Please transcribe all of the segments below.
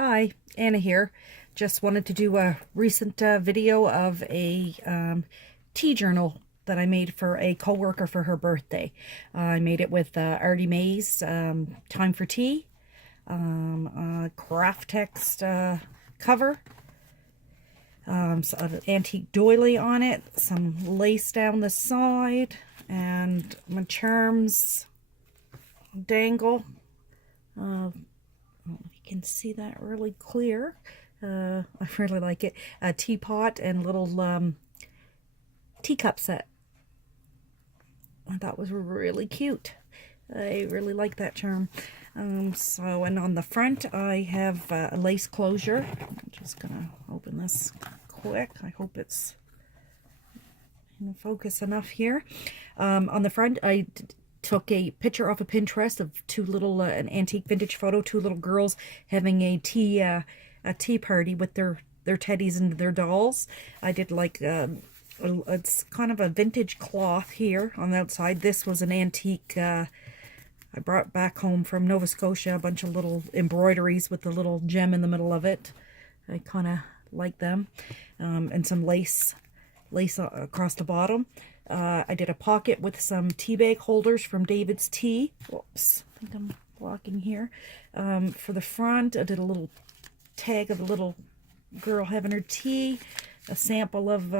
Hi, Anna here. Just wanted to do a recent video of a tea journal that I made for a coworker for her birthday. I made it with Artie May's Time for Tea, craft text cover, an antique doily on it, some lace down the side, and my charms dangle. You can see that really clear. I really like it. A teapot and little teacup set. I thought was really cute. I really like that charm. And on the front I have a lace closure. I'm just gonna open this quick. I hope it's in focus enough here. On the front I took a picture off of Pinterest of an antique vintage photo, two little girls having a tea party with their teddies and their dolls. I did like it's kind of a vintage cloth here on the outside. This was an antique I brought back home from Nova Scotia, a bunch of little embroideries with the little gem in the middle of it. I kind of like them. And some lace across the bottom. I did a pocket with some tea bag holders from David's Tea. Whoops, I think I'm blocking here. For the front, I did a little tag of the little girl having her tea, a sample of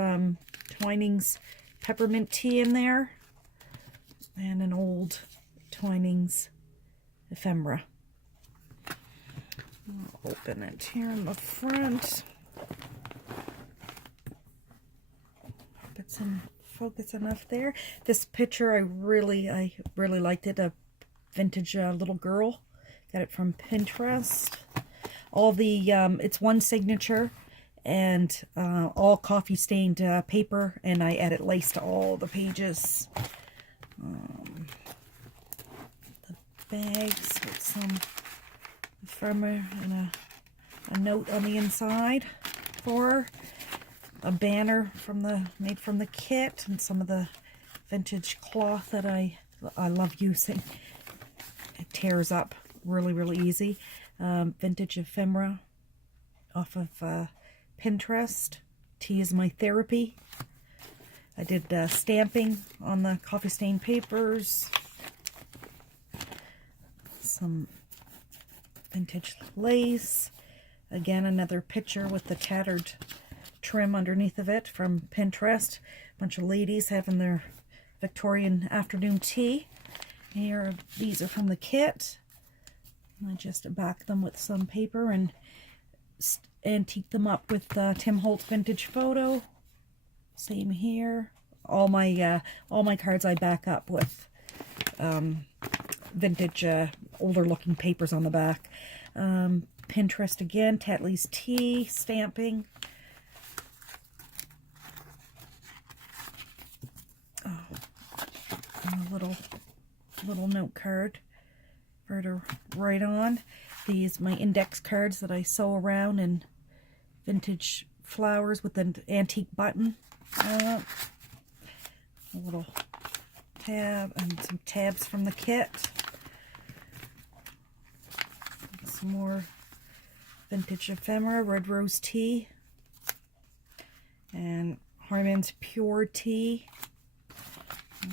Twinings peppermint tea in there, and an old Twinings ephemera. I'll open it here in the front. Hope it's in focus enough there. This picture I really liked it. A vintage little girl. Got it from Pinterest. All the it's one signature and all coffee stained paper, and I added lace to all the pages. The bags with some ephemera and a note on the inside for her. A banner made from the kit, and some of the vintage cloth that I love using. It tears up really easy. Vintage ephemera off of Pinterest. Tea is my therapy. I did stamping on the coffee stained papers. Some vintage lace. Again, another picture with the tattered trim underneath of it from Pinterest. A bunch of ladies having their Victorian afternoon tea. Here, these are from the kit. I just back them with some paper and antique them up with Tim Holtz vintage photo. Same here. All my cards I back up with vintage older looking papers on the back. Pinterest again, Tatley's tea stamping. A little note card for her to write on. These my index cards that I sew around in vintage flowers with an antique button. A little tab and some tabs from the kit. Some more vintage ephemera, red rose tea, and Harman's Pure Tea.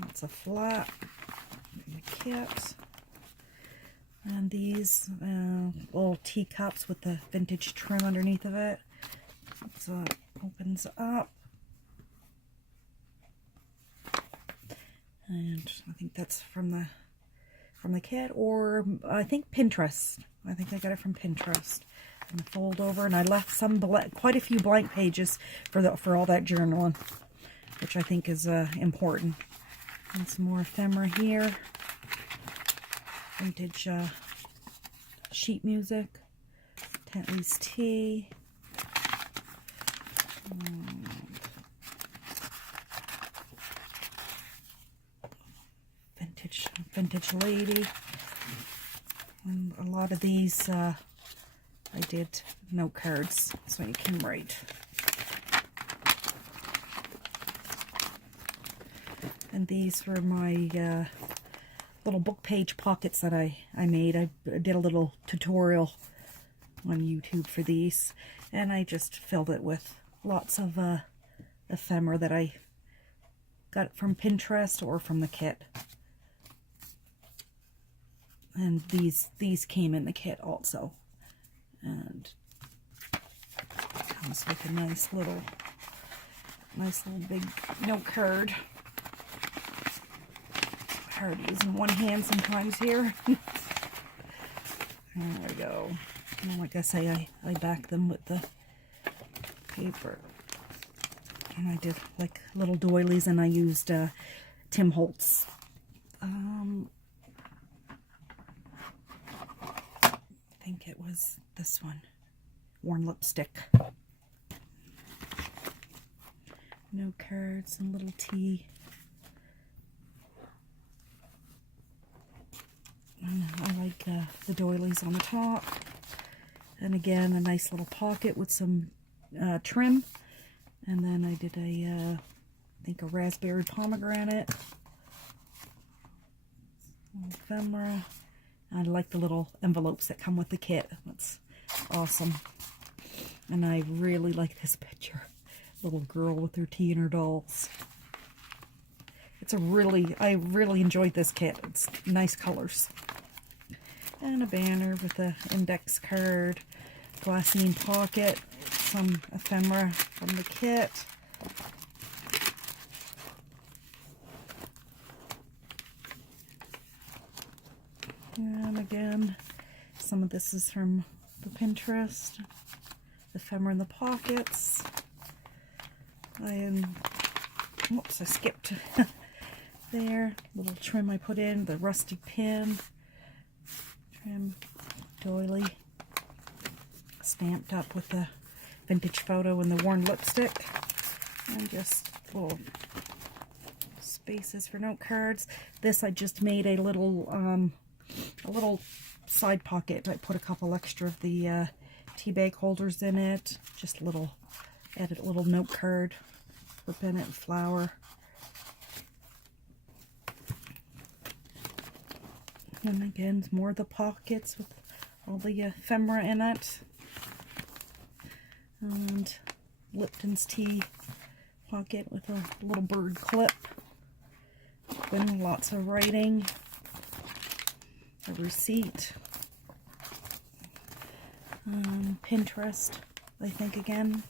It's a flat in the kit. And these little teacups with the vintage trim underneath of it. So it opens up. And I think that's from the kit, or I think Pinterest. I think I got it from Pinterest. And fold over, and I left quite a few blank pages for all that journaling, which I think is important. And some more ephemera here. Vintage sheet music. Tatley's tea. Vintage lady. And a lot of these I did note cards so you can write. And these were my little book page pockets that I made. I did a little tutorial on YouTube for these, and I just filled it with lots of ephemera that I got from Pinterest or from the kit. And these came in the kit also, and comes with a nice little big note card. Hard using one hand sometimes here. There we go. And like I say, I back them with the paper. And I did like little doilies, and I used Tim Holtz. I think it was this one. Worn lipstick. Note cards and little tea. I like the doilies on the top. And again, a nice little pocket with some trim. And then I did I think a raspberry pomegranate. Ephemera. I like the little envelopes that come with the kit. That's awesome. And I really like this picture. Little girl with her tea and her dolls. I really enjoyed this kit. It's nice colors. And a banner with an index card, glassine pocket, some ephemera from the kit. And again, some of this is from the Pinterest. Ephemera in the pockets. Whoops, I skipped there. Little trim I put in, the rusty pin. Trim doily. Stamped up with the vintage photo and the worn lipstick. And just little spaces for note cards. This I just made a little side pocket. I put a couple extra of the tea bag holders in it. Just added a little note card for Bennett flower. And again, more of the pockets with all the ephemera in it. And Lipton's tea pocket with a little bird clip. Then lots of writing. A receipt. Pinterest, I think again.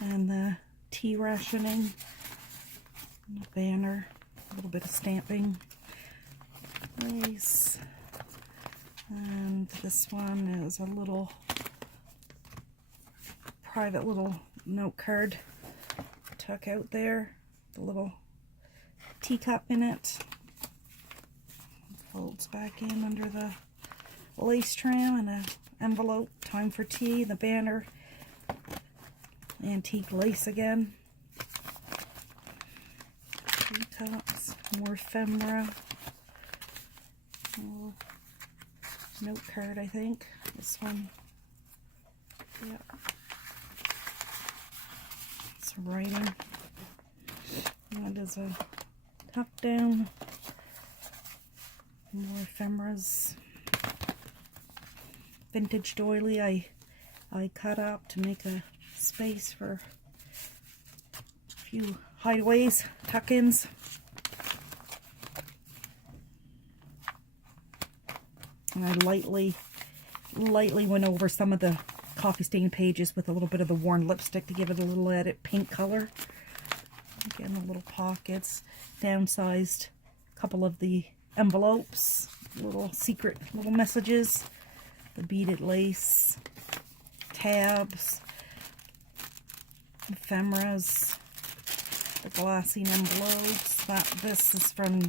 And the tea rationing, banner, a little bit of stamping, lace, and this one is a little private little note card tuck out there, the little teacup in it, folds back in under the lace trim, and an envelope, time for tea, the banner, antique lace again, teacups, more ephemera, note card I think, this one, yeah, some writing, that is a tuck down, more ephemeras, vintage doily I cut up to make a space for a few hideaways, tuck-ins. And I lightly went over some of the coffee stain pages with a little bit of the worn lipstick to give it a little added pink color. Again, the little pockets, downsized a couple of the envelopes, little secret little messages, the beaded lace, tabs, ephemeras, the glassine envelopes. This is from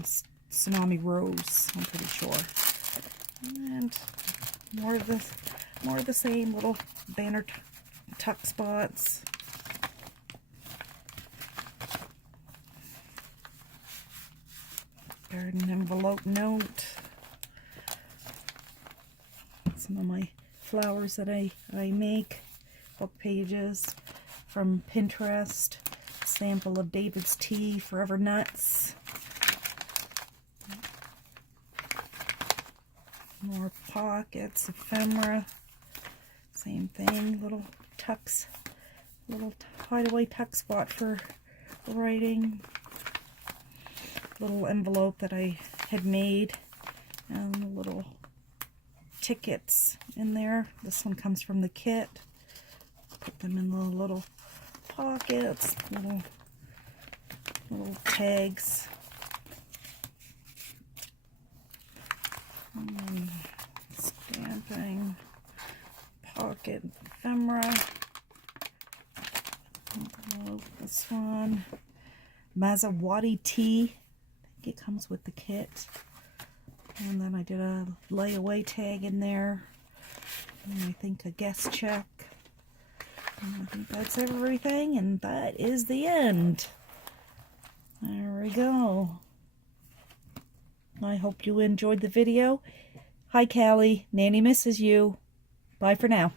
Tsunami Rose, I'm pretty sure. And more of the same little banner tuck spots. Garden envelope note. Some of my flowers that I make. Book pages from Pinterest. sample of David's tea, Forever Nuts. More pockets, ephemera. Same thing, little tucks, little hideaway tuck spot for writing. Little envelope that I had made, and the little tickets in there. This one comes from the kit. Put them in the little pockets, little tags. Stamping, pocket, ephemera. This one, Maserati tea. I think it comes with the kit. And then I did a layaway tag in there. And I think a guest check. And I think that's everything, and that is the end. There we go. I hope you enjoyed the video. Hi, Callie. Nanny misses you. Bye for now.